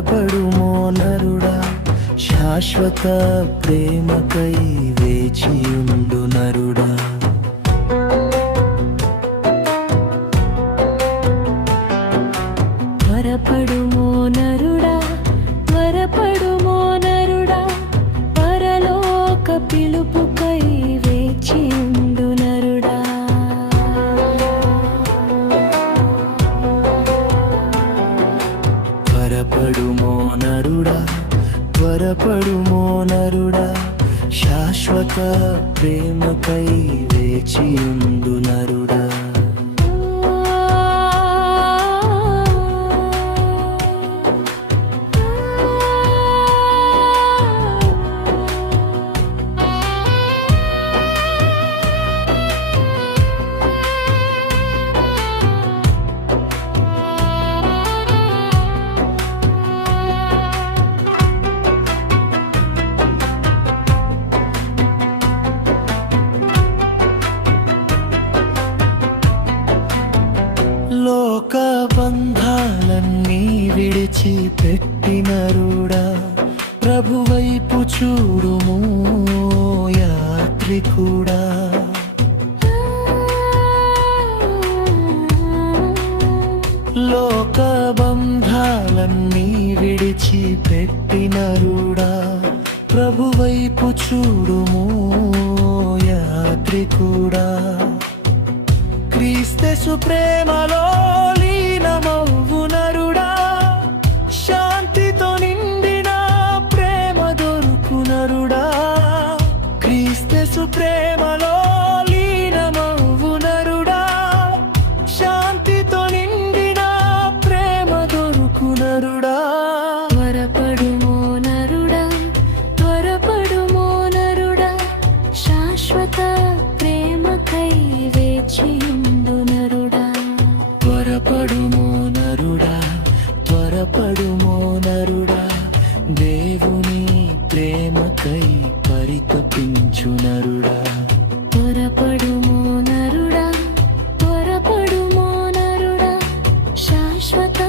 త్వరపడుమో నరుడా, శాశ్వత ప్రేమకై వేచియుండు నరుడా. త్వరపడుమో నరుడా, త్వరపడుమో నరుడా, పరలోక పిలుపుకై వేచియుండు నరుడా. త్వరపడుమో నరుడా, త్వరపడుమో నరుడా, శాశ్వత ప్రేమకై వేచియుండు నరుడా. లోక బంధాలన్నీ విడిచి పెట్టినరుడా, ప్రభువైపు చూడుము యాత్రికుడా. లోక బంధాలన్నీ విడిచి పెట్టినరుడా, ప్రభువైపు చూడుము యాత్రికుడా. క్రీస్తు ప్రేమలో లీనమవ్వు నరుడా, శాంతితో నిండిన ప్రేమ దొరుకు నరుడా. క్రీస్తు ప్రేమలో లీనమవ్వు నరుడా, శాంతితో నిండిన ప్రేమ దొరుకు నరుడా. త్వరపడుమో నరుడా, త్వరపడుమో నరుడా, శాశ్వత ప్రేమకై వేచియుండు నరుడా. త్వరపడుమో నరుడా, త్వరపడుమో నరుడా, దేవుని ప్రేమకై పరితపించు నరుడా. త్వరపడుమో నరుడా, త్వరపడుమో నరుడా, శాశ్వత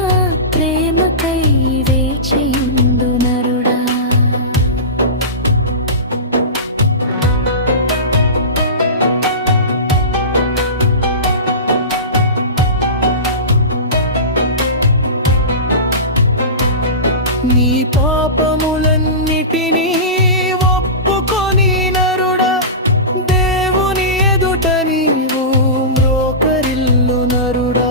ప్రేమకై వేచియుండు నరుడా. నీ పాపములన్నిటినీ ఒప్పుకొని నరుడా, దేవుని ఎదుట నీవు మ్రోకరిల్లు నరుడా.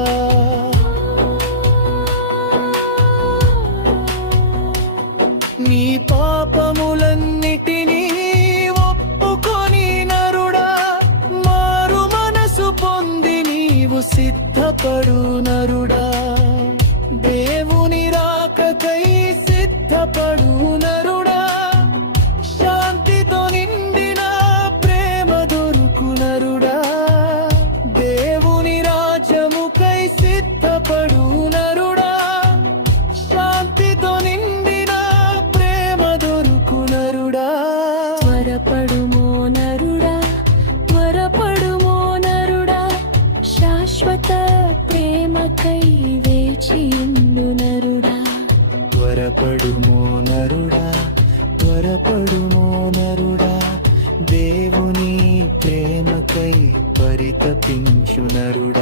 నీ పాపములన్నిటినీ ఒప్పుకొని నరుడా, మారు మనసు పొంది నీవు సిద్ధపడు నరుడా. దేవుని రాకకై సిద్ధపడు నరుడా, శాంతితో నిండిన ప్రేమ దొరుకు నరుడా. దేవుని రాజ్యముకై సిద్ధపడు నరుడా, శాంతితో నిండిన ప్రేమ దొరుకు నరుడా. త్వరపడుమో నరుడా, త్వరపడుమో నరుడా, శాశ్వత ప్రేమకై వేచియుండు నరుడా. త్వరపడుమో నరుడా, త్వరపడుమో నరుడా, దేవుని ప్రేమకై పరితపించు నరుడా.